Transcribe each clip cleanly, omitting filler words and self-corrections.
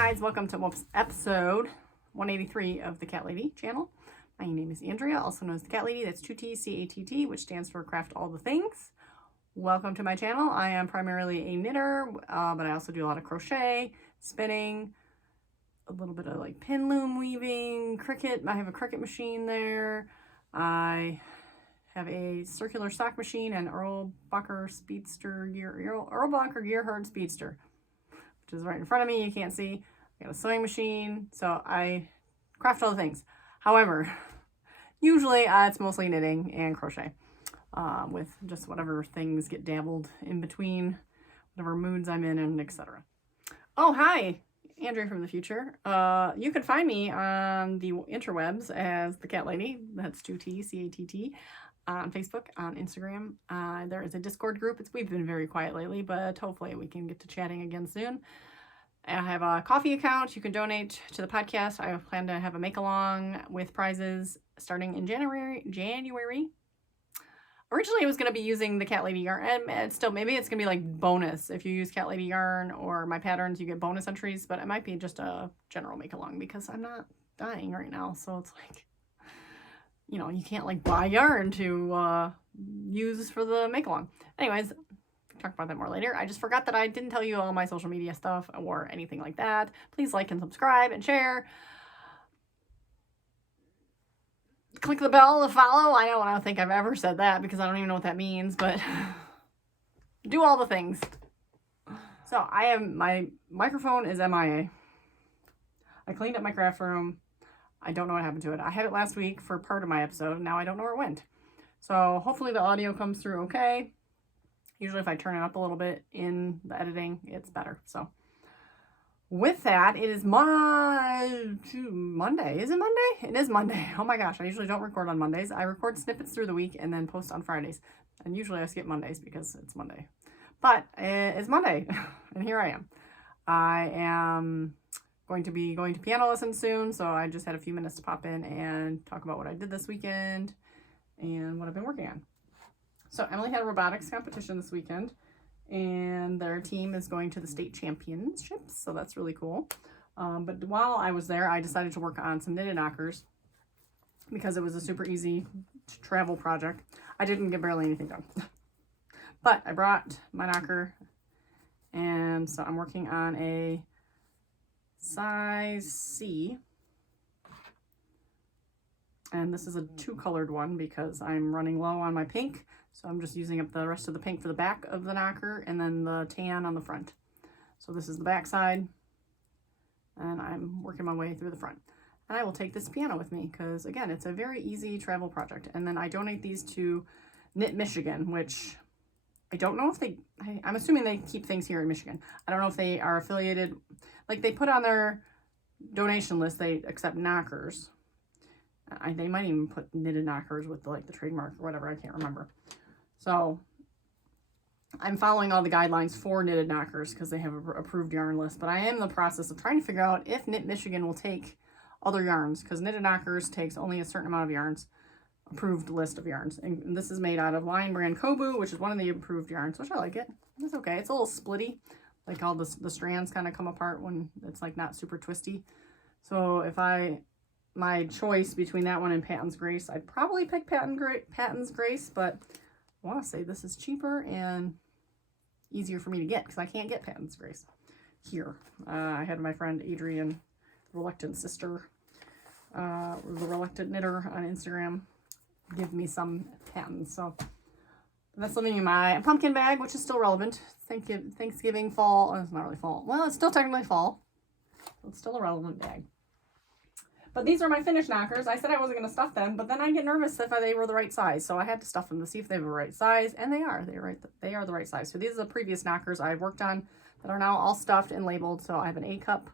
guys, welcome to episode 183 of the Cat Lady channel. My name is Andrea, also known as the Cat Lady. That's 2 T's, CATT, which stands for Craft All the Things. Welcome to my channel. I am primarily a knitter, but I also do a lot of crochet, spinning, a little bit of like pin loom weaving, Cricut. I have a Cricut machine there. I have a circular sock machine and Earl Bucker Gearhart Speedster, which is right in front of me. You can't see. I got a sewing machine, so I craft all the things. However, usually it's mostly knitting and crochet, with just whatever things get dabbled in between, whatever moods I'm in, and etc. Oh, hi, Andrea from the future. You can find me on the interwebs as the Cat Lady. That's 2 T's, CATT. On Facebook, on Instagram. There is a Discord group. We've been very quiet lately, but hopefully we can get to chatting again soon. I have a coffee account. You can donate to the podcast. I plan to have a make-along with prizes starting in January. Originally, I was going to be using the Cat Lady yarn, and still, maybe it's going to be like bonus. If you use Cat Lady yarn or my patterns, you get bonus entries, but it might be just a general make-along because I'm not dying right now, so it's like, you know, you can't like buy yarn to use for the make-along. Anyways, we'll talk about that more later. I just forgot that I didn't tell you all my social media stuff or anything like that. Please like and subscribe and share. Click the bell to follow. I don't think I've ever said that because I don't even know what that means, but do all the things. So my microphone is MIA. I cleaned up my craft room. I don't know what happened to it. I had it last week for part of my episode. Now I don't know where it went. So hopefully the audio comes through okay. Usually if I turn it up a little bit in the editing, it's better. So with that, it is Monday. Is it Monday? It is Monday. Oh my gosh, I usually don't record on Mondays. I record snippets through the week and then post on Fridays. And usually I skip Mondays because it's Monday. But it's Monday, and here I am. I am going to be going to piano lessons soon, so I just had a few minutes to pop in and talk about what I did this weekend and what I've been working on. So Emily had a robotics competition this weekend, and their team is going to the state championships, so that's really cool. But while I was there, I decided to work on some knitted knockers because it was a super easy travel project. I didn't get barely anything done. But I brought my knocker, and so I'm working on a size C, and this is a 2-colored one because I'm running low on my pink, so I'm just using up the rest of the pink for the back of the knocker and then the tan on the front. So this is the back side, and I'm working my way through the front. And I will take this piano with me because, again, it's a very easy travel project. And then I donate these to Knit Michigan, which I don't know if I'm assuming they keep things here in Michigan. I don't know if they are affiliated. Like, they put on their donation list, they accept knockers. They might even put knitted knockers with the trademark or whatever. I can't remember. So I'm following all the guidelines for knitted knockers because they have an approved yarn list. But I am in the process of trying to figure out if Knit Michigan will take other yarns, because knitted knockers takes only a certain amount of yarns, approved list of yarns. And this is made out of LionBrand Kobu, which is one of the approved yarns, which I like it. It's okay. It's a little splitty. Like all the strands kind of come apart when it's like not super twisty. So if my choice between that one and Patton's Grace, I'd probably pick Patton's Grace, but I want to say this is cheaper and easier for me to get because I can't get Patton's Grace here. I had my friend Adrian, Reluctant Sister, the Reluctant Knitter on Instagram, give me some Pattons. So that's living in my pumpkin bag, which is still relevant. Thanksgiving, fall. Oh, it's not really fall. Well, it's still technically fall. It's still a relevant bag. But these are my finished knockers. I said I wasn't going to stuff them, but then I get nervous if they were the right size. So I had to stuff them to see if they were the right size, and they are. They are the right size. So these are the previous knockers I worked on that are now all stuffed and labeled. So I have an A cup.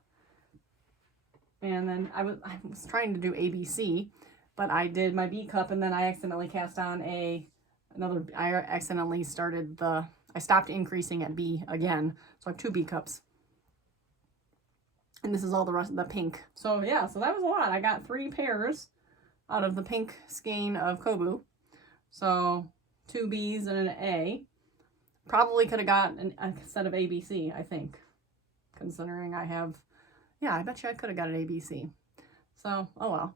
And then I was trying to do ABC, but I did my B cup, and then I accidentally cast on I stopped increasing at B again. So I have 2 B cups. And this is all the rest of the pink. So yeah, so that was a lot. I got 3 pairs out of the pink skein of Kobu. So 2 B's and an A. Probably could have got a set of ABC, I think. Considering I have, Yeah, I bet you I could have got an ABC. So, oh well.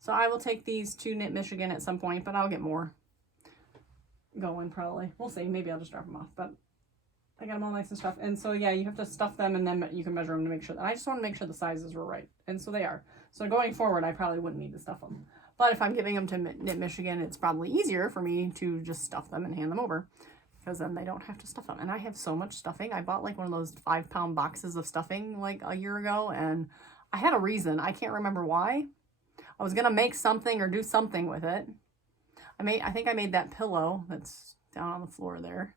So I will take these to Knit Michigan at some point, but I'll get more going probably. We'll see. Maybe I'll just drop them off, but I got them all nice and stuffed. And so, yeah, you have to stuff them and then you can measure them to make sure. I just want to make sure the sizes were right. And so they are. So going forward, I probably wouldn't need to stuff them. But if I'm giving them to Knit Michigan, it's probably easier for me to just stuff them and hand them over, because then they don't have to stuff them. And I have so much stuffing. I bought like one of those 5-pound boxes of stuffing like a year ago, and I had a reason. I can't remember why. I was going to make something or do something with it. I think I made that pillow that's down on the floor there.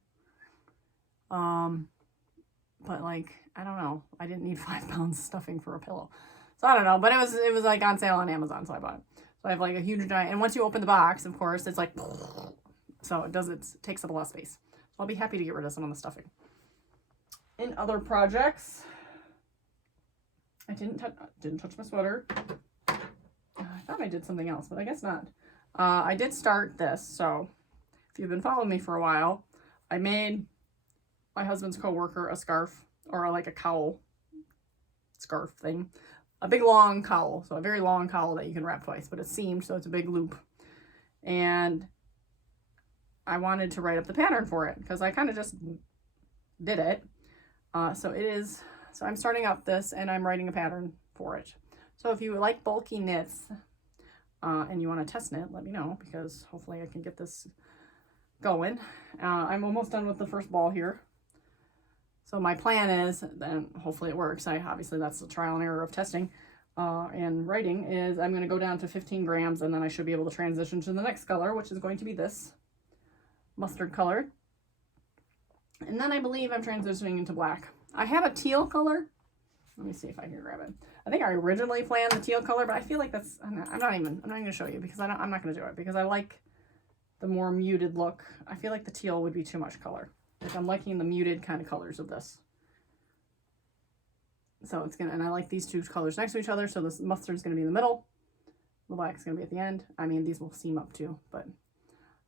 But like, I don't know. I didn't need 5 pounds of stuffing for a pillow. So I don't know, but it was like on sale on Amazon, so I bought it. So I have like a huge giant, and once you open the box, of course, it's like, so it takes up a lot of space. So I'll be happy to get rid of some of the stuffing. In other projects, I didn't touch my sweater. I thought I did something else, but I guess not. I did start this, so if you've been following me for a while, I made my husband's coworker a scarf, or like a cowl scarf thing. A big long cowl, so a very long cowl that you can wrap twice, but it's seamed, so it's a big loop. And I wanted to write up the pattern for it, because I kind of just did it. So I'm starting up this, and I'm writing a pattern for it. So if you like bulky knits, and you want to test knit, let me know, because hopefully I can get this going. I'm almost done with the first ball here. So my plan is, then hopefully it works. Obviously that's the trial and error of testing and writing, is I'm going to go down to 15 grams, and then I should be able to transition to the next color, which is going to be this mustard color. And then I believe I'm transitioning into black. I have a teal color. Let me see if I can grab it. I think I originally planned the teal color, but I feel like that's, I'm not even going to show you, because I'm not going to do it, because I like the more muted look. I feel like the teal would be too much color. Like, I'm liking the muted kind of colors of this. So it's gonna, and I like these two colors next to each other. So this mustard's gonna be in the middle. The black's gonna be at the end. I mean, these will seam up too, but,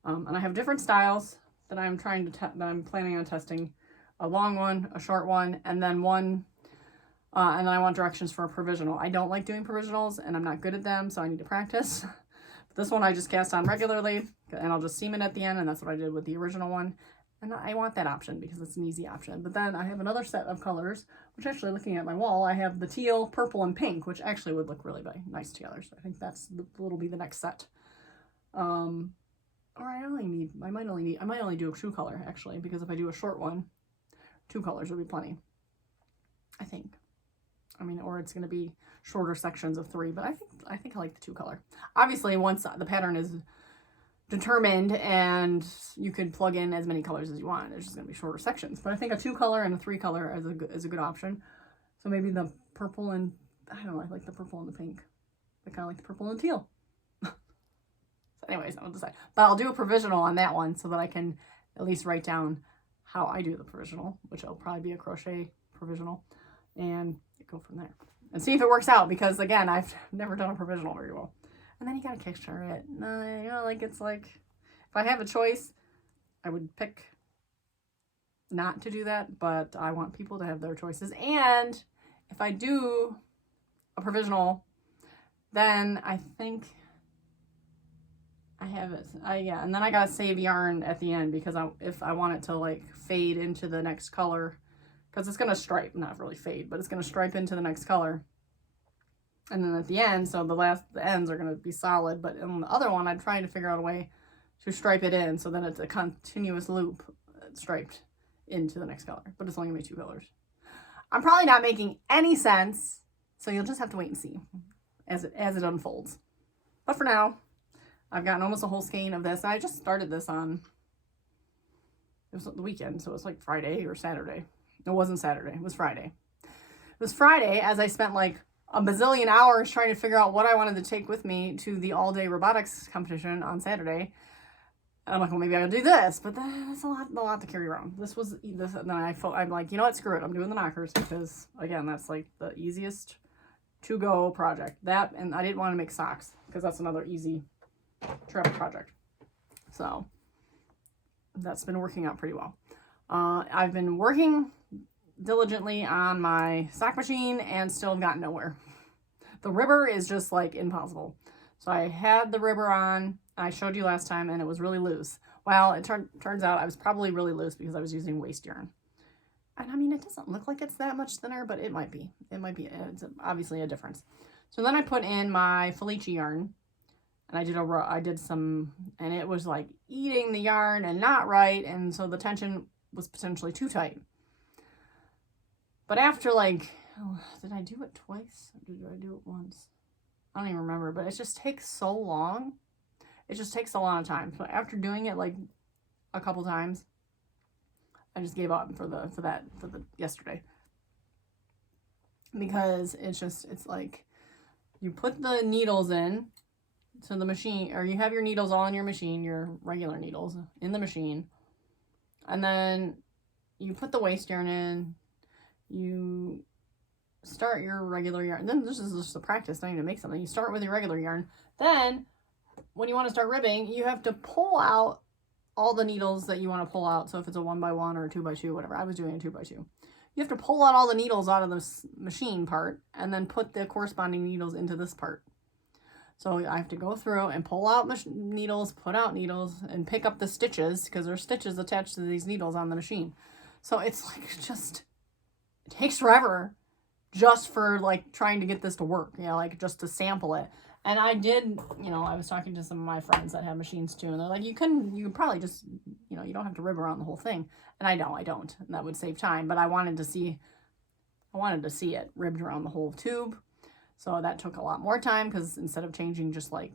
and I have different styles that I'm that I'm planning on testing. A long one, a short one, and then one, and then I want directions for a provisional. I don't like doing provisionals, and I'm not good at them, so I need to practice. This one I just cast on regularly, and I'll just seam it at the end, and that's what I did with the original one. And I want that option because it's an easy option. But then I have another set of colors, which actually, looking at my wall, I have the teal, purple, and pink, which actually would look really nice together. So I think that'll be the next set. Or I might only do a 2 color, actually, because if I do a short one, 2 colors would be plenty. I think. I mean, or it's going to be shorter sections of 3, but I think I like the 2 color. Obviously, once the pattern is determined and you could plug in as many colors as you want, there's just going to be shorter sections. But I think a 2 color and a 3 color is a good option. So maybe the purple and, I don't know, I like the purple and the pink. I kind of like the purple and teal. So anyways, I'll decide. But I'll do a provisional on that one so that I can at least write down how I do the provisional, which will probably be a crochet provisional, and go from there. And see if it works out, because again, I've never done a provisional very well. And then you gotta kickstart it. You know, like, it's like, if I have a choice, I would pick not to do that, but I want people to have their choices. And if I do a provisional, then I think I have it. Yeah, and then I gotta save yarn at the end, because if I want it to like fade into the next color, because it's gonna stripe, not really fade, but it's gonna stripe into the next color. And then at the end, so the ends are going to be solid, but in the other one, I'm trying to figure out a way to stripe it in, so then it's a continuous loop striped into the next color, but it's only going to be 2 colors. I'm probably not making any sense, so you'll just have to wait and see as it unfolds. But for now, I've gotten almost a whole skein of this. I just started this on, it was the weekend, so it was like Friday or Saturday. It wasn't Saturday, it was Friday. It was Friday, as I spent like a bazillion hours trying to figure out what I wanted to take with me to the all-day robotics competition on Saturday. And I'm like, well, maybe I'll do this, but that's a lot to carry around. And then I'm like, you know what, screw it, I'm doing the knockers, because again, that's like the easiest to-go project. That, and I didn't want to make socks, because that's another easy travel project. So that's been working out pretty well. I've been working diligently on my sock machine and still got nowhere. The ribber is just like impossible. So I had the ribber on, I showed you last time, and it was really loose. Well, it turns out I was probably really loose because I was using waste yarn. And I mean, it doesn't look like it's that much thinner, but it might be. It might be. It's obviously a difference. So then I put in my Felici yarn, and I did some, and it was like eating the yarn and not right, and so the tension was potentially too tight. But after like, did I do it twice? Or did I do it once? I don't even remember, but it just takes so long. It just takes a lot of time. So after doing it like a couple times, I just gave up for yesterday. Because it's like you put the needles in to the machine, or you have your needles all in your machine, your regular needles in the machine. And then you put the waste yarn in, you start your regular yarn. Then this is just a practice, not even to make something. You start with your regular yarn. Then when you want to start ribbing, you have to pull out all the needles that you want to pull out. So if it's a 1x1 or a 2x2, whatever, I was doing a 2x2. You have to pull out all the needles out of this machine part and then put the corresponding needles into this part. So I have to go through and pull out needles, put out needles, and pick up the stitches because there's stitches attached to these needles on the machine. So it's like it takes forever just for like trying to get this to work, like just to sample it. And I did, I was talking to some of my friends that have machines too, and they're like, you could probably just, you don't have to rib around the whole thing. And I don't, and that would save time, but I wanted to see it ribbed around the whole tube. So that took a lot more time because instead of changing just like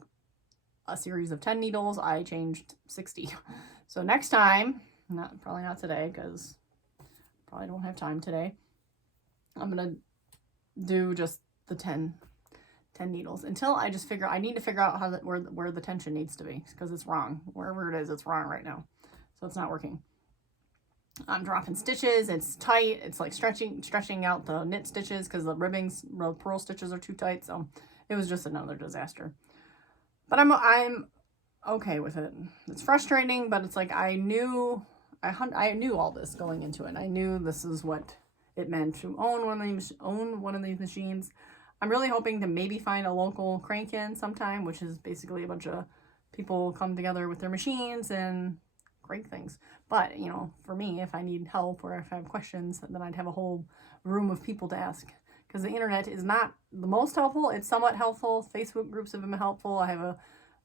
a series of 10 needles, I changed 60. So next time, probably not today because probably don't have time today, I'm going to do just the 10 needles until I need to figure out where the tension needs to be because it's wrong. Wherever it is, it's wrong right now. So it's not working. I'm dropping stitches. It's tight. It's like stretching out the knit stitches because the purl stitches are too tight. So it was just another disaster. But I'm okay with it. It's frustrating, but it's like I knew all this going into it. I knew this is what it meant to own one of these machines. I'm really hoping to maybe find a local crank-in sometime, which is basically a bunch of people come together with their machines and crank things. But, for me, if I need help or if I have questions, then I'd have a whole room of people to ask. Because the internet is not the most helpful. It's somewhat helpful. Facebook groups have been helpful. I have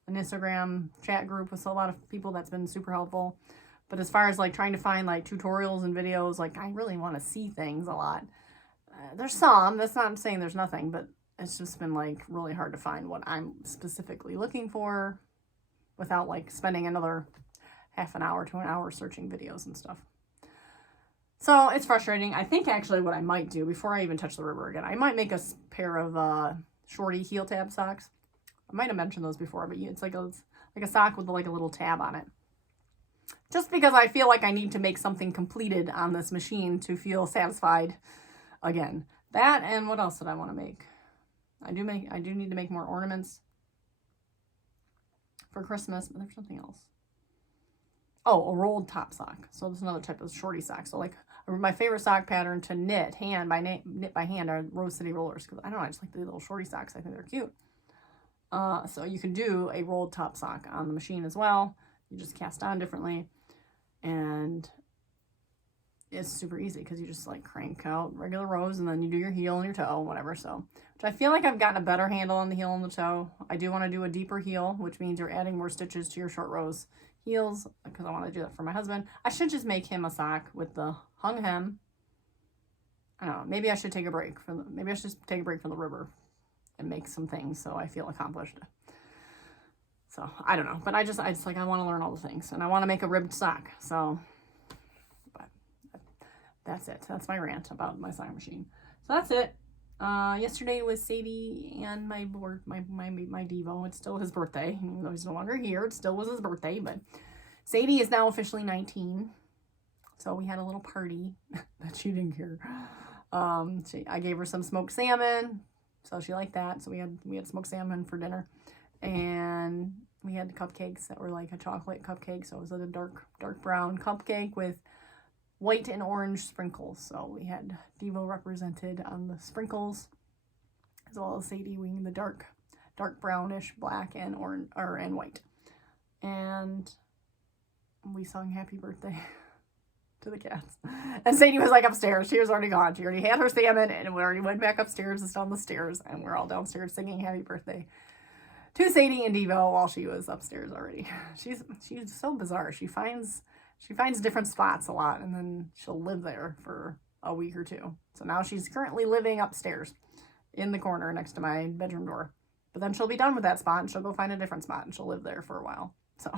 an Instagram chat group with a lot of people that's been super helpful. But as far as like trying to find like tutorials and videos, like I really want to see things a lot. There's some, that's not saying there's nothing, but it's just been like really hard to find what I'm specifically looking for without like spending another half an hour to an hour searching videos and stuff. So it's frustrating. I think actually what I might do before I even touch the ribber again, I might make a pair of shorty heel tab socks. I might have mentioned those before, but it's like a sock with like a little tab on it. Just because I feel like I need to make something completed on this machine to feel satisfied again. That and what else did I want to make? I do need to make more ornaments for Christmas, but there's something else. Oh, a rolled top sock. So there's another type of shorty sock. So like my favorite sock pattern to knit by hand are Rose City rollers because I don't know, I just like the little shorty socks. I think they're cute. So you can do a rolled top sock on the machine as well. You just cast on differently, and it's super easy because you just like crank out regular rows and then you do your heel and your toe, whatever. So, which I feel like I've gotten a better handle on the heel and the toe. I do want to do a deeper heel, which means you're adding more stitches to your short rows heels because I want to do that for my husband. I should just make him a sock with the hung hem. I don't know. Maybe I should take a break from the ribber and make some things so I feel accomplished. So I don't know, but I just like, I want to learn all the things and I want to make a ribbed sock. So, but that's it. That's my rant about my sewing machine. So that's it. Yesterday was Sadie and my Devo. It's still his birthday. Even though he's no longer here, it still was his birthday, but Sadie is now officially 19. So we had a little party that she didn't hear. I gave her some smoked salmon, so she liked that. So we had smoked salmon for dinner. And we had cupcakes that were like a chocolate cupcake. So it was like a dark brown cupcake with white and orange sprinkles. So we had Devo represented on the sprinkles, as well as Sadie winging the dark brownish black and orange and white. And we sung happy birthday to the cats. And Sadie was like upstairs. She was already gone. She already had her salmon and we already went back upstairs and down the stairs, and we're all downstairs singing happy birthday to Sadie and Devo while she was upstairs already. She's so bizarre. She finds different spots a lot, and then she'll live there for a week or two. So now she's currently living upstairs in the corner next to my bedroom door. But then she'll be done with that spot and she'll go find a different spot and she'll live there for a while. So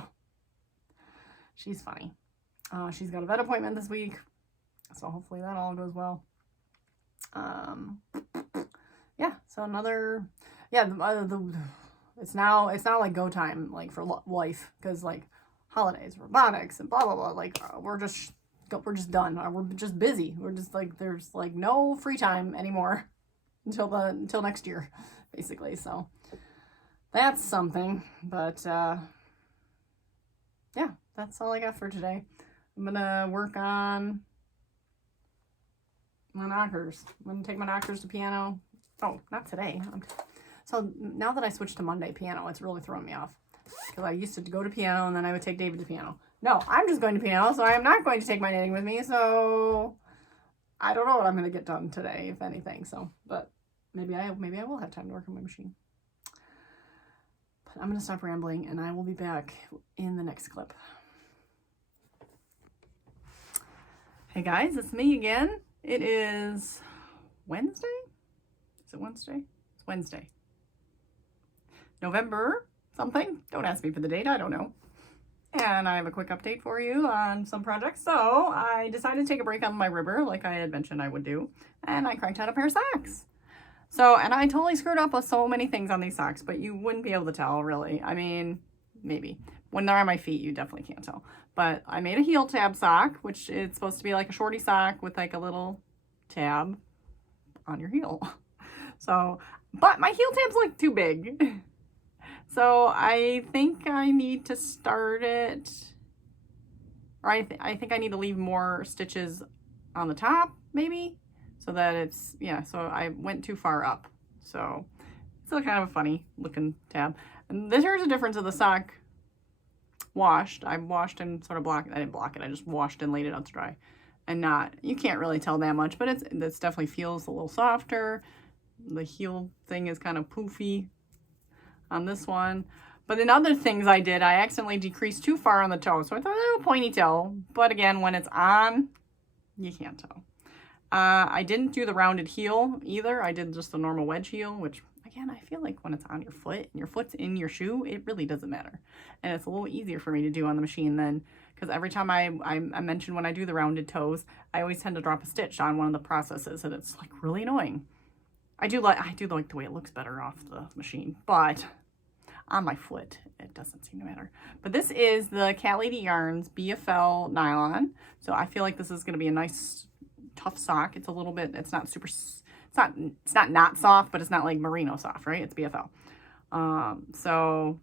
she's funny. She's got a vet appointment this week, so hopefully that all goes well. Yeah, so another, yeah, it's now like go time, like for life, because like holidays, robotics, and blah blah blah. Like we're just done. We're just busy. We're just like, there's like no free time anymore until next year, basically. So that's something. But yeah, that's all I got for today. I'm gonna work on my knockers. I'm gonna take my knockers to piano. Oh, not today. So now that I switched to Monday piano, it's really throwing me off. Because I used to go to piano and then I would take David to piano. No, I'm just going to piano, so I am not going to take my knitting with me. So I don't know what I'm going to get done today, if anything. So, but maybe I will have time to work on my machine. But I'm going to stop rambling and I will be back in the next clip. Hey guys, it's me again. It is Wednesday? Is it Wednesday? It's Wednesday. November something. Don't ask me for the date. I don't know. And I have a quick update for you on some projects. So I decided to take a break on my ribber like I had mentioned I would do. And I cranked out a pair of socks. So, and I totally screwed up with so many things on these socks, but you wouldn't be able to tell really. I mean, maybe. When they're on my feet, you definitely can't tell. But I made a heel tab sock, which is supposed to be like a shorty sock with like a little tab on your heel. So, but my heel tab's like too big. So I think I need to start it, or I think I need to leave more stitches on the top, maybe, so that it's, yeah, so I went too far up. So it's a kind of a funny looking tab. And here's a difference of the sock washed. I washed and sort of blocked, I didn't block it, I just washed and laid it out to dry. And not, you can't really tell that much, but it's definitely feels a little softer. The heel thing is kind of poofy on this one. But in other things I did, I accidentally decreased too far on the toe. So I thought, oh, pointy toe. But again, when it's on, you can't tell. I didn't do the rounded heel either. I did just the normal wedge heel, which again, I feel like when it's on your foot and your foot's in your shoe, it really doesn't matter. And it's a little easier for me to do on the machine then, because every time I mentioned when I do the rounded toes, I always tend to drop a stitch on one of the processes, and it's like really annoying. I do like the way it looks better off the machine, but on my foot, it doesn't seem to matter. But this is the Cat Lady Yarns BFL nylon. So I feel like this is going to be a nice, tough sock. It's a little bit, it's not super, it's not soft, but it's not like merino soft, right? It's BFL. Also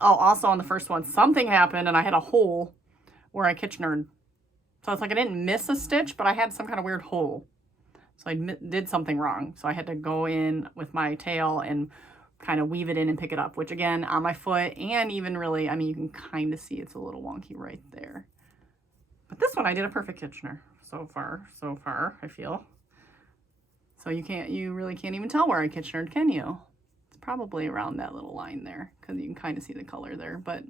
on the first one, something happened and I had a hole where I Kitchenered. So it's like I didn't miss a stitch, but I had some kind of weird hole. So I did something wrong. So I had to go in with my tail and kind of weave it in and pick it up, which again, on my foot, and even really, I mean, you can kind of see it's a little wonky right there. But this one, I did a perfect Kitchener so far, I feel. So you really can't even tell where I Kitchenered, can you? It's probably around that little line there, because you can kind of see the color there. But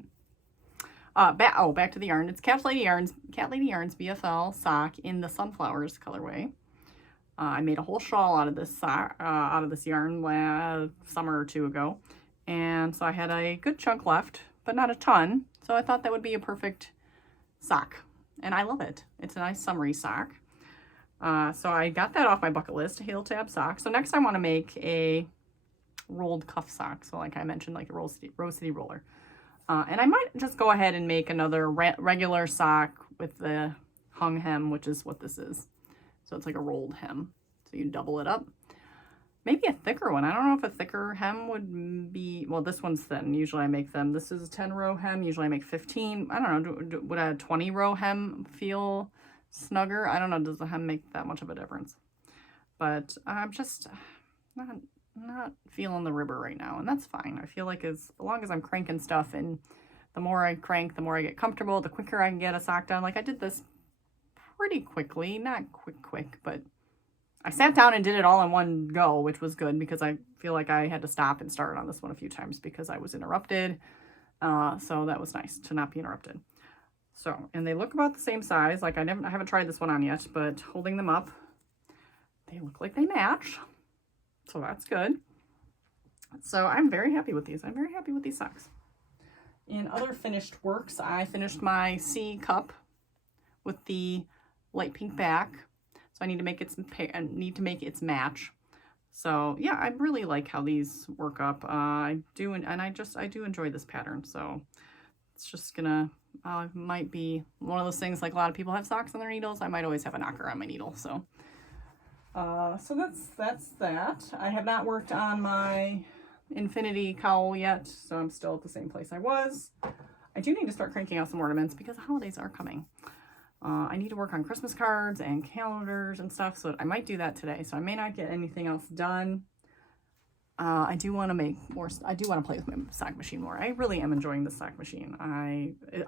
back to the yarn. It's Cat Lady Yarns BFL sock in the Sunflowers colorway. I made a whole shawl out of this yarn last summer or two ago, and so I had a good chunk left, but not a ton. So I thought that would be a perfect sock, and I love it. It's a nice summery sock. So I got that off my bucket list, a heel tab sock. So next I want to make a rolled cuff sock. So like I mentioned, like a Rose City roller. And I might just go ahead and make another regular sock with the hung hem, which is what this is. So it's like a rolled hem. So you double it up. Maybe a thicker one. I don't know if a thicker hem would be, well, this one's thin. Usually I make them. This is a 10 row hem. Usually I make 15. I don't know. Would a 20 row hem feel snugger. I don't know, does the hem make that much of a difference? But I'm just not feeling the ribber right now, and that's fine. I feel like as long as I'm cranking stuff, and the more I crank, the more I get comfortable, the quicker I can get a sock done. Like I did this pretty quickly, not quick, but I sat down and did it all in one go, which was good because I feel like I had to stop and start on this one a few times because I was interrupted. So that was nice to not be interrupted. So, and they look about the same size. Like I haven't tried this one on yet, but holding them up, they look like they match. So that's good. So I'm very happy with these. I'm very happy with these socks. In other finished works, I finished my C cup with the light pink back. So I need to make its match. So yeah, I really like how these work up. I do enjoy this pattern. So it's just gonna might be one of those things, like a lot of people have socks on their needles. I might always have a knocker on my needle. So that's that. I have not worked on my infinity cowl yet, so I'm still at the same place I was. I do need to start cranking out some ornaments because the holidays are coming. I need to work on Christmas cards and calendars and stuff, so I might do that today. So I may not get anything else done. I do want to make more. I do want to play with my sock machine more. I really am enjoying the sock machine.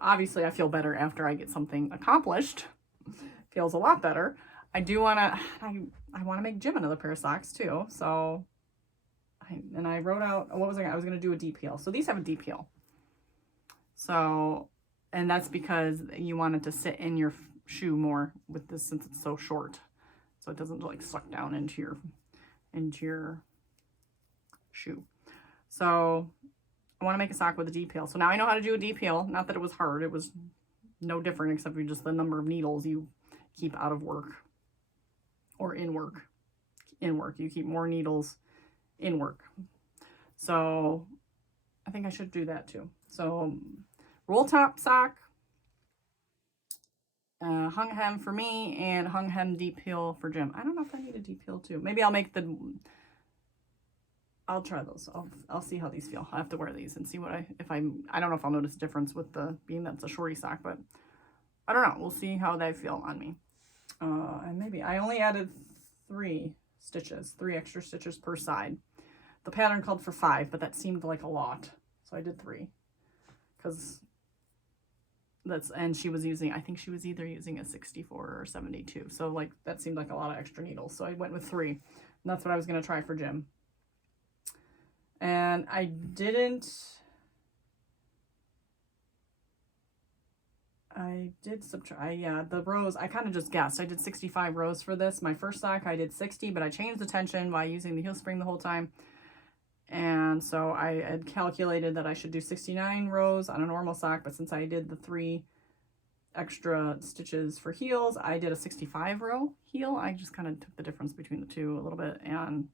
Obviously I feel better after I get something accomplished. Feels a lot better. I do want to. I want to make Jim another pair of socks too. So, I wrote out what was I was going to do a deep heel. So these have a deep heel. So. And that's because you want it to sit in your shoe more with this, since it's so short. So it doesn't like suck down into your shoe. So I want to make a sock with a deep heel. So now I know how to do a deep heel. Not that it was hard. It was no different except for just the number of needles you keep out of work or in work. In work. You keep more needles in work. So I think I should do that too. So roll top sock, hung hem for me, and hung hem deep heel for Jim. I don't know if I need a deep heel too. Maybe I'll make I'll try those. I'll see how these feel. I have to wear these and see what I don't know if I'll notice a difference with being that's a shorty sock, but I don't know. We'll see how they feel on me. And maybe I only added 3 extra stitches per side. The pattern called for 5, but that seemed like a lot. So I did 3 because and she was using, I think she was either using a 64 or 72. So like that seemed like a lot of extra needles. So I went with 3, and that's what I was going to try for Jim. And I did subtract, yeah, the rows, I kind of just guessed. I did 65 rows for this. My first sock, I did 60, but I changed the tension by using the heel spring the whole time. And so I had calculated that I should do 69 rows on a normal sock, but since I did the 3 extra stitches for heels, I did a 65 row heel. I just kind of took the difference between the two a little bit, and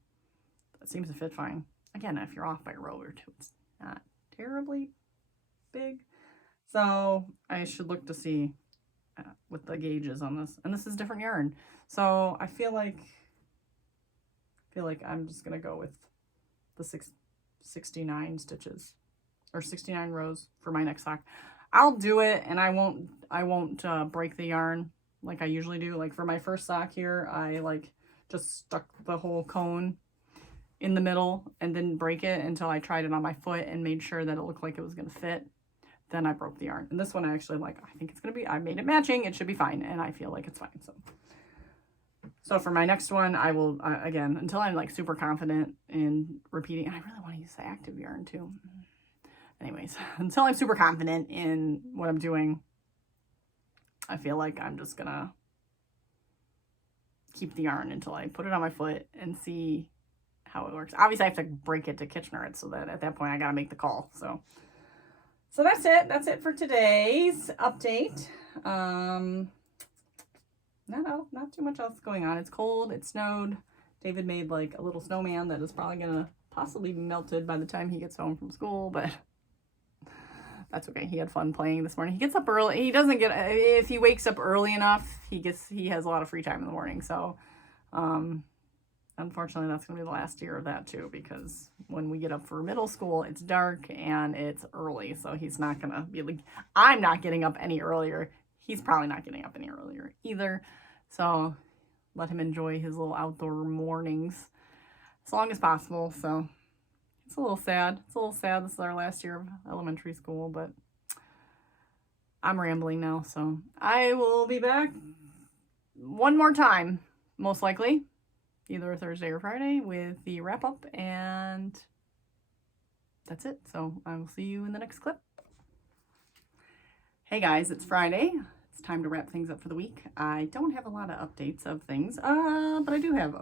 it seems to fit fine. Again, if you're off by a row or 2, it's not terribly big. So I should look to see what the gauge is on this. And this is different yarn. So I feel like I'm just going to go with the 69 stitches or 69 rows for my next sock. I'll do it, and I won't break the yarn like I usually do. Like for my first sock here, I like just stuck the whole cone in the middle and didn't break it until I tried it on my foot and made sure that it looked like it was going to fit. Then I broke the yarn. And this one I actually I think it's going to be, I made it matching. It should be fine. And I feel like it's fine. So for my next one, I will, again, until I'm like super confident in repeating, and I really want to use the active yarn too. Anyways, until I'm super confident in what I'm doing, I feel like I'm just going to keep the yarn until I put it on my foot and see how it works. Obviously I have to break it to Kitchener it, so that at that point I got to make the call. So that's it. That's it for today's update. Not too much else going on. It's cold. It snowed. David made like a little snowman that is probably going to possibly be melted by the time he gets home from school, but that's okay. He had fun playing this morning. He gets up early. He doesn't get, if he wakes up early enough, he has a lot of free time in the morning. So, unfortunately, that's going to be the last year of that too, because when we get up for middle school, it's dark and it's early. So he's not going to be like, I'm not getting up any earlier. he's probably not getting up any earlier either. So let him enjoy his little outdoor mornings as long as possible. So it's a little sad. It's a little sad. This is our last year of elementary school, but I'm rambling now. So I will be back one more time, most likely, either Thursday or Friday with the wrap up, and that's it. So I will see you in the next clip. Hey guys, it's Friday. It's time to wrap things up for the week. I don't have a lot of updates of things, but I do have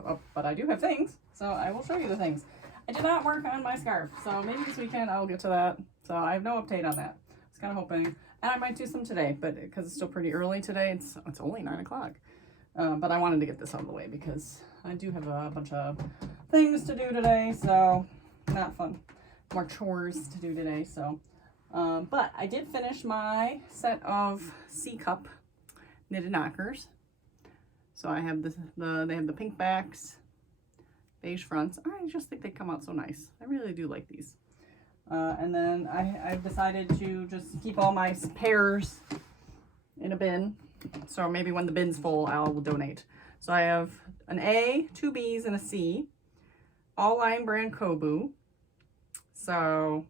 things. So I will show you the things. I did not work on my scarf, so maybe this weekend I'll get to that. So I have no update on that. I was kind of hoping, and I might do some today, but because it's still pretty early today, it's only 9 o'clock. But I wanted to get this out of the way because I do have a bunch of things to do today, so not fun. More chores to do today, so. But I did finish my set of C-cup knitted knockers. So I have they have the pink backs, beige fronts. I just think they come out so nice. I really do like these. And then I've decided to just keep all my pairs in a bin. So maybe when the bin's full, I'll donate. So I have an A, 2 B's, and a C. All LionBrand Kobu. So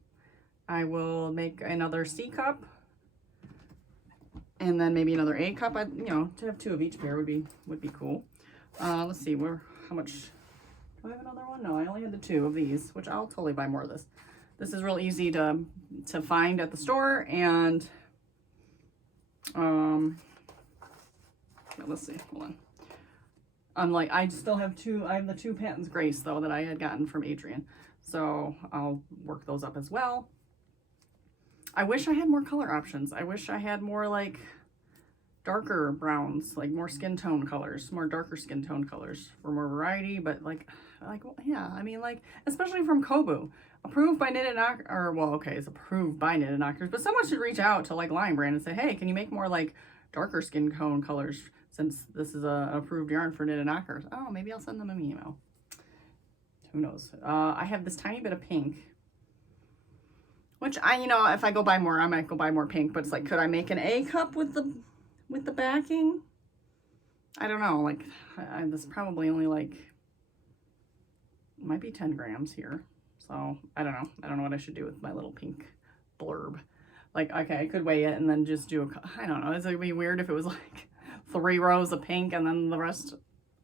I will make another C cup. And then maybe another A cup. You know, to have 2 of each pair would be cool. Let's see, how much? Do I have another one? No, I only had the 2 of these, which I'll totally buy more of this. This is real easy to find at the store, and let's see, hold on. I still have I have the 2 Patton's Grace though that I had gotten from Adrian. So I'll work those up as well. I wish I had more color options. I wish I had more like darker browns, like more skin tone colors, more darker skin tone colors for more variety, but well, yeah, I mean, like, especially from Kobu, approved by Knitted Knockers, or well, okay, it's approved by Knitted Knockers, but someone should reach out to like LionBrand and say, hey, can you make more like darker skin tone colors since this is a approved yarn for Knitted Knockers? Oh, maybe I'll send them an email. Who knows? I have this tiny bit of pink, which if I go buy more, I might go buy more pink, but it's like, could I make an A cup with the backing? I don't know, like, this is probably only like, might be 10 grams here. So I don't know what I should do with my little pink blurb. Like, okay, I could weigh it and then just do I don't know. Is it be weird if it was like 3 rows of pink and then the rest?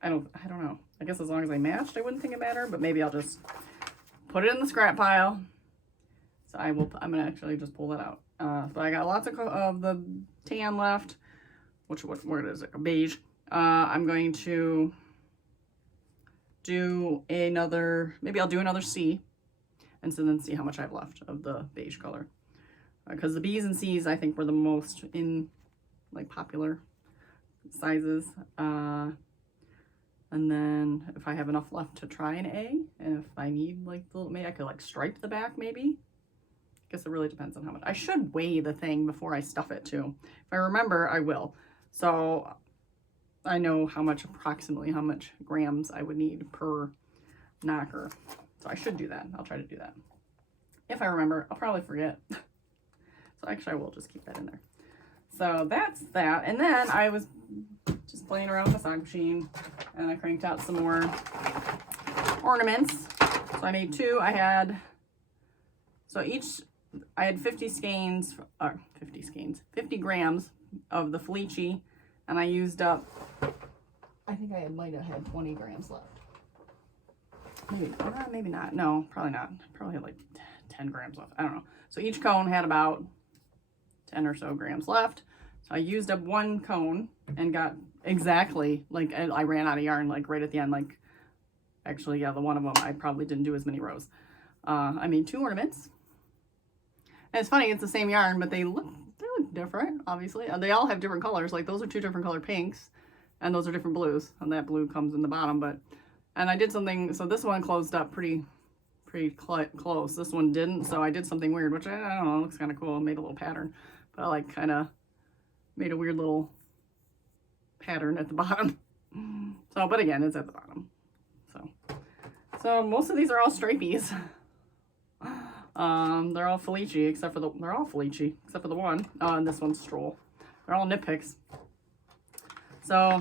I don't know. I guess as long as they matched, I wouldn't think it mattered, but maybe I'll just put it in the scrap pile. So I'm gonna actually just pull that out. But I got lots of the tan left, where is it? Beige. I'm going to do maybe I'll do another C, and so then see how much I have left of the beige color. Because the B's and C's I think were the most in like popular sizes. And then if I have enough left to try an A, and if I need like maybe I could like stripe the back maybe. Guess it really depends on how much. I should weigh the thing before I stuff it too. If I remember, I will. So I know approximately how much grams I would need per knocker. So I should do that. I'll try to do that. If I remember, I'll probably forget. So actually I will just keep that in there. So that's that. And then I was just playing around with the sock machine and I cranked out some more ornaments. So I made 2. I had 50 skeins, 50 grams of the Felici, and I used up, I think I might have had 20 grams left. Maybe not. No, probably not. Probably had like 10 grams left. I don't know. So each cone had about 10 or so grams left. So I used up 1 cone and got exactly, like, I ran out of yarn, like, right at the end. Like, actually, yeah, the one of them, I probably didn't do as many rows. I made 2 ornaments. And it's funny, it's the same yarn, but they look different, obviously. They all have different colors. Like, those are 2 different color pinks, and those are different blues. And that blue comes in the bottom, and I did something, so this one closed up pretty close. This one didn't, so I did something weird, which I don't know, looks kind of cool. I made a little pattern, but I like kind of made a weird little pattern at the bottom. So, but again, it's at the bottom. So most of these are all stripies. They're all Felici except for the one. And this one's Stroll. They're all nitpicks. So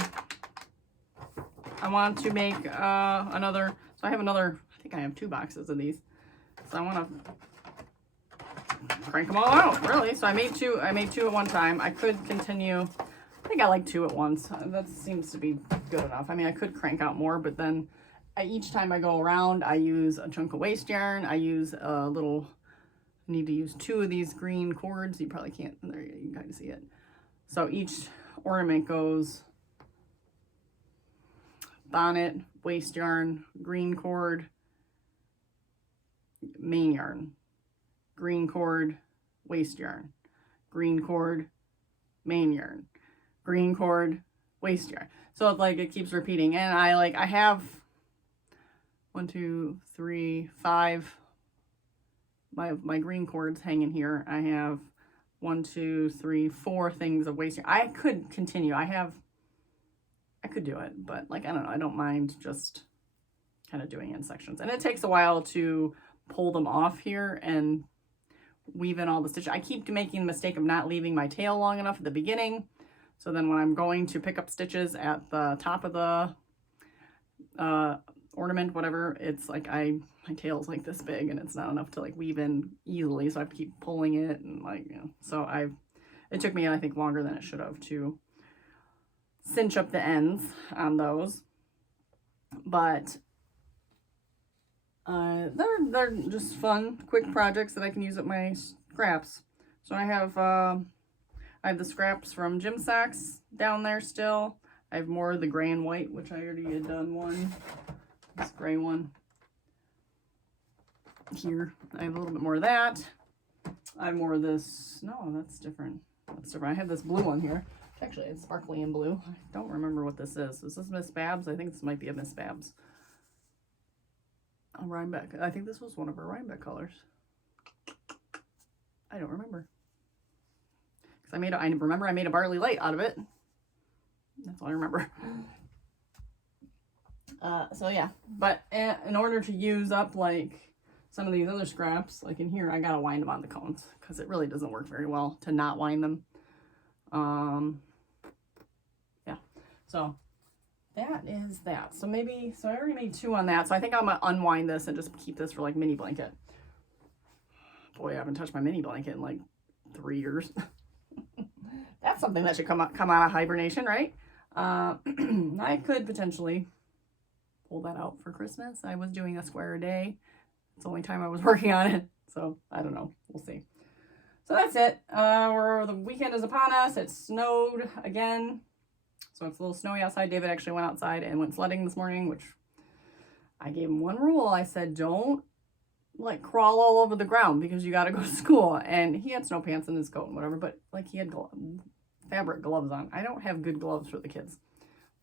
I want to make another, so I have another, I think I have 2 boxes of these. So I want to crank them all out, really. So I made 2 at one time. I could continue, I think I like 2 at once. That seems to be good enough. I mean, I could crank out more, but then each time I go around, I use a chunk of waste yarn. I use a little, I need to use 2 of these green cords. You probably can't, there you can kind of see it. So each ornament goes bonnet, waste yarn, green cord, main yarn, green cord, waste yarn, green cord, main yarn, green cord, waste yarn. So it's like it keeps repeating. And I have 1, 2, 3, 5 my green cords hanging here. I have 1, 2, 3, 4 things of waste yarn. I could continue. I could do it, but like, I don't know. I don't mind just kind of doing it in sections. And it takes a while to pull them off here and weave in all the stitches. I keep making the mistake of not leaving my tail long enough at the beginning. So then when I'm going to pick up stitches at the top of the ornament, whatever, it's like my tail's like this big and it's not enough to like weave in easily. So I have to keep pulling it and like, you know, so it took me, I think, longer than it should have to cinch up the ends on those. But they're just fun, quick projects that I can use at my scraps. So I have the scraps from gym socks down there still. I have more of the gray and white, which I already had done one. This gray one here. I have a little bit more of that. I have more of this. No, that's different. That's different. I have this blue one here. Actually, it's sparkly and blue. I don't remember what this is. Is this Miss Babs? I think this might be a Miss Babs. A Rhinebeck. I think this was one of her Rhinebeck colors. I don't remember. Because I remember I made a barley light out of it. That's all I remember. So yeah, but in order to use up like some of these other scraps, like in here, I gotta wind them on the cones because it really doesn't work very well to not wind them. Yeah, so that is that. So maybe, so I already made 2 on that. So I think I'm gonna unwind this and just keep this for like mini blanket. Boy, I haven't touched my mini blanket in like 3 years. That's something that should come out of hibernation, right? I could potentially pull that out for Christmas. I was doing a square a day. It's the only time I was working on it. So I don't know. We'll see. So that's it. The weekend is upon us. It snowed again. So it's a little snowy outside. David actually went outside and went sledding this morning, which I gave him one rule. I said, don't like crawl all over the ground because you got to go to school. And he had snow pants in his coat and whatever, but like he had fabric gloves on. I don't have good gloves for the kids.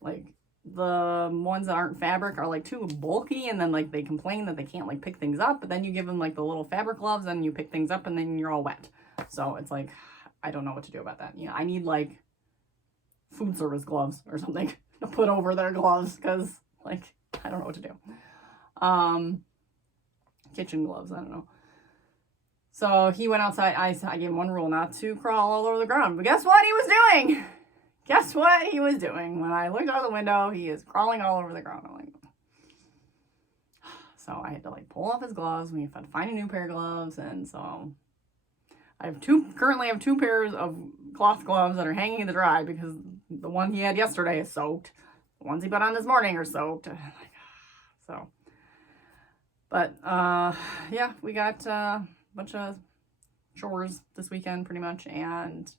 Like the ones that aren't fabric are like too bulky, and then like they complain that they can't like pick things up, but then you give them like the little fabric gloves and you pick things up and then you're all wet. So it's like, I don't know what to do about that. You know, I need like food service gloves or something to put over their gloves because like, I don't know what to do. Kitchen gloves, I don't know. So he went outside. I gave him one rule, not to crawl all over the ground. But guess what he was doing? Guess what he was doing? When I looked out the window, he is crawling all over the ground. I'm like, so I had to like pull off his gloves. We had to find a new pair of gloves. And so currently have 2 pairs of cloth gloves that are hanging in the dry because the one he had yesterday is soaked. The ones he put on this morning are soaked. So, but yeah, we got a bunch of chores this weekend pretty much, and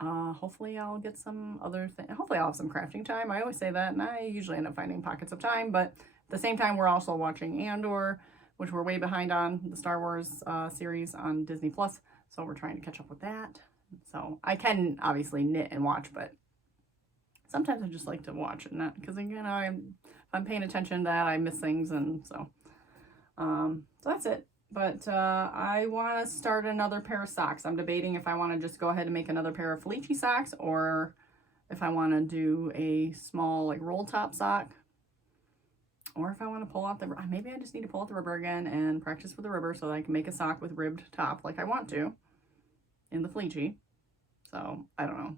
hopefully I'll get some other things. Hopefully I'll have some crafting time. I always say that, and I usually end up finding pockets of time, but at the same time we're also watching Andor, which we're way behind on, the Star Wars series on Disney Plus, so we're trying to catch up with that. So I can obviously knit and watch, but sometimes I just like to watch it, not because, you know, I'm paying attention to that, I miss things, and so that's it. But I want to start another pair of socks. I'm debating if I want to just go ahead and make another pair of Felici socks, or if I want to do a small like roll top sock, or if I want to pull out maybe I just need to pull out the rubber again and practice with the rubber so that I can make a sock with ribbed top like I want to in the Felici. So I don't know.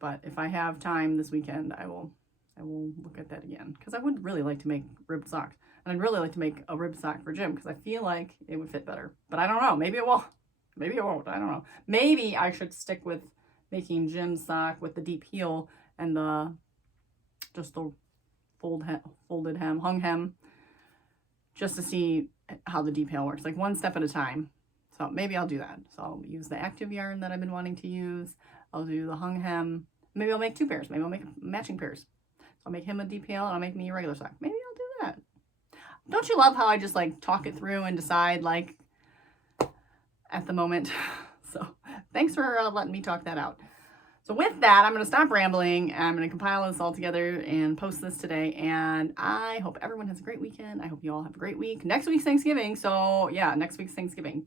But if I have time this weekend, I will look at that again. Because I would really like to make ribbed socks. And I'd really like to make a ribbed sock for Jim, because I feel like it would fit better. But I don't know. Maybe it will. Maybe it won't. I don't know. Maybe I should stick with making Jim's sock with the deep heel and just the folded hem, hung hem, just to see how the deep heel works, like one step at a time. So maybe I'll do that. So I'll use the active yarn that I've been wanting to use. I'll do the hung hem. Maybe I'll make 2 pairs. Maybe I'll make matching pairs. So I'll make him a deep heel and I'll make me a regular sock. Maybe I'll do that. Don't you love how I just like talk it through and decide like at the moment? So thanks for letting me talk that out. So with that, I'm going to stop rambling. I'm going to compile this all together and post this today. And I hope everyone has a great weekend. I hope you all have a great week. Next week's Thanksgiving. So yeah, next week's Thanksgiving.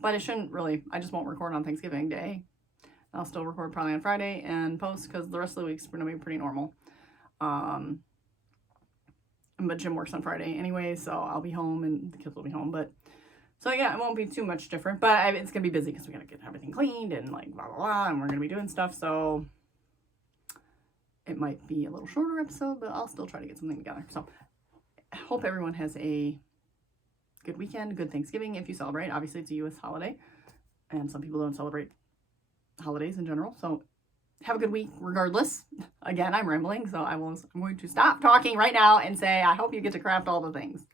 But it shouldn't really, I just won't record on Thanksgiving Day. I'll still record probably on Friday and post because the rest of the week's going to be pretty normal. But Jim works on Friday anyway, so I'll be home and the kids will be home. But so yeah, it won't be too much different, but it's going to be busy because we got to get everything cleaned and like blah, blah, blah, and we're going to be doing stuff. So it might be a little shorter episode, but I'll still try to get something together. So I hope everyone has a good weekend, good Thanksgiving if you celebrate. Obviously, it's a U.S. holiday, and some people don't celebrate holidays in general. So have a good week regardless. Again, I'm rambling, so I'm going to stop talking right now and say I hope you get to craft all the things.